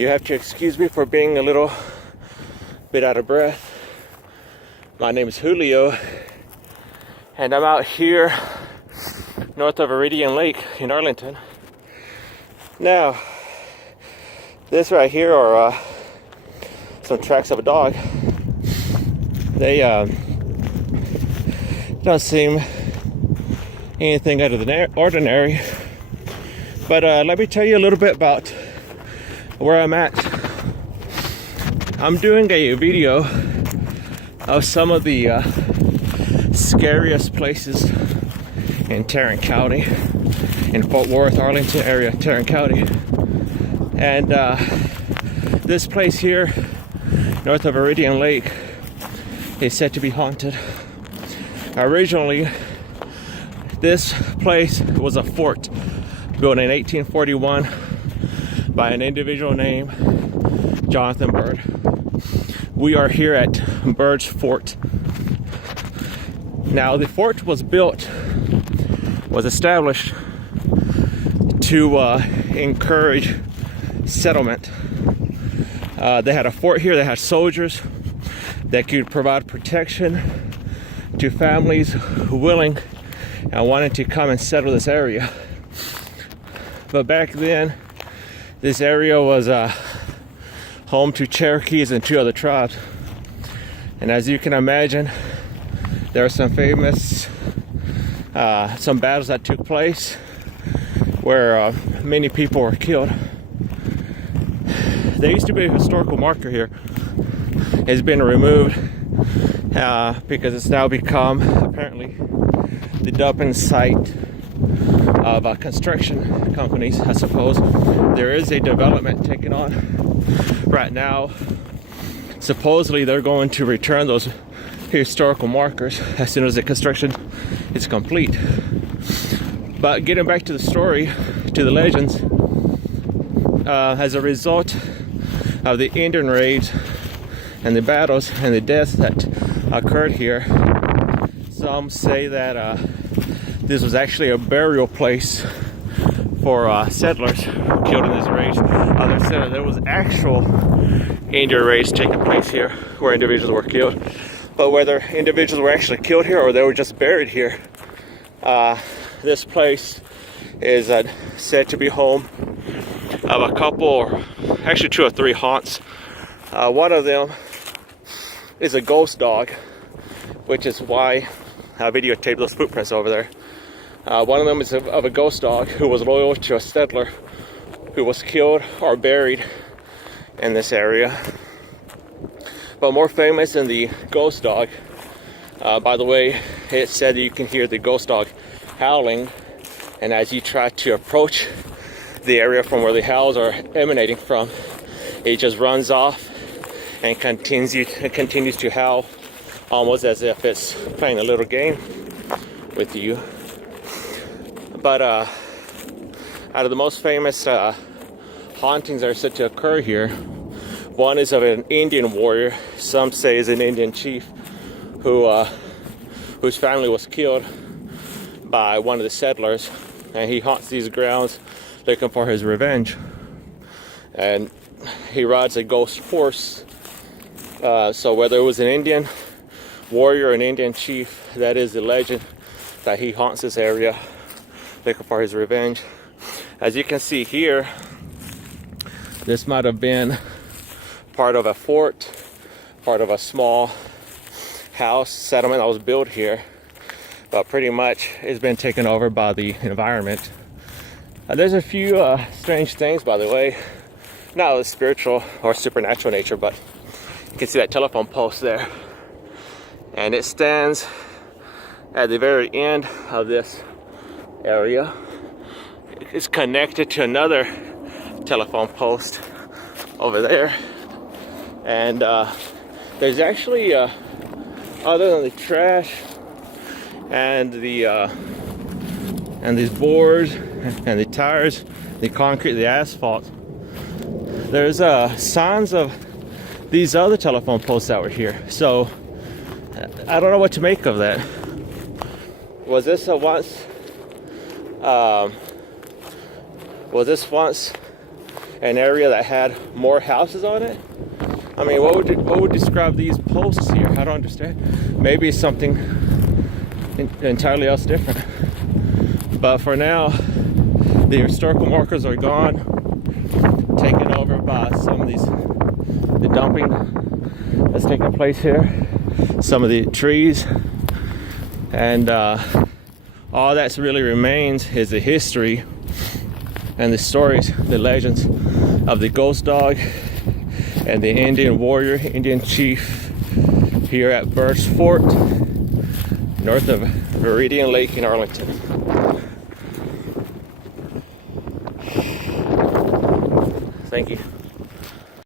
You have to excuse me for being a little bit out of breath. My name is Julio, and I'm out here north of Iridian Lake in Arlington. Now, this right here are some tracks of a dog. They don't seem anything out of the ordinary, but let me tell you a little bit about where I'm at. I'm doing a video of some of the scariest places in Tarrant County, in Fort Worth, Arlington area, Tarrant County. And this place here, north of Iridian Lake, is said to be haunted. Originally, this place was a fort built in 1841 by an individual named Jonathan Byrd. We are here at Byrd's Fort. Now, the fort was established to encourage settlement. They had a fort here that had soldiers that could provide protection to families willing and wanting to come and settle this area. But back then, this area was home to Cherokees and 2 other tribes. And as you can imagine, there are some famous some battles that took place where many people were killed. There used to be a historical marker here. It's been removed because it's now become apparently the dumping site of construction companies, I suppose. There is a development taken on right now. Supposedly they're going to return those historical markers as soon as the construction is complete. But getting back to the story, to the legends, as a result of the Indian raids and the battles and the deaths that occurred here, some say that this was actually a burial place for settlers killed in this race. Others said that there was actual Indian raids taking place here where individuals were killed. But whether individuals were actually killed here or they were just buried here, this place is said to be home of a couple, or actually 2 or 3 haunts. One of them is a ghost dog, which is why I videotaped those footprints over there. One of them is of a ghost dog who was loyal to a settler who was killed or buried in this area. But more famous than the ghost dog, by the way, it said that you can hear the ghost dog howling, and as you try to approach the area from where the howls are emanating from, it just runs off and continues to howl, almost as if it's playing a little game with you. But out of the most famous hauntings that are said to occur here, one is of an Indian warrior. Some say is an Indian chief whose family was killed by one of the settlers, and he haunts these grounds looking for his revenge. And he rides a ghost horse. So whether it was an Indian warrior or an Indian chief, that is the legend that he haunts this area looking for his revenge. As you can see here, this might have been part of a fort, part of a small house settlement that was built here, but pretty much it's been taken over by the environment. There's a few strange things, by the way, not of the spiritual or supernatural nature, but you can see that telephone post there, and it stands at the very end of this area. It's connected to another telephone post over there, and there's actually other than the trash and the and these boards and the tires, the concrete, the asphalt, there's signs of these other telephone posts that were here. So I don't know what to make of that. Was this once an area that had more houses on it. I mean, what would describe these posts here? I don't understand. Maybe it's something entirely else different. But for now, the historical markers are gone, taken over by some of the dumping that's taking place here, some of the trees, and all that's really remains is the history and the stories, the legends of the ghost dog and the Indian warrior, Indian chief here at Bird's Fort, north of Viridian Lake in Arlington. Thank you.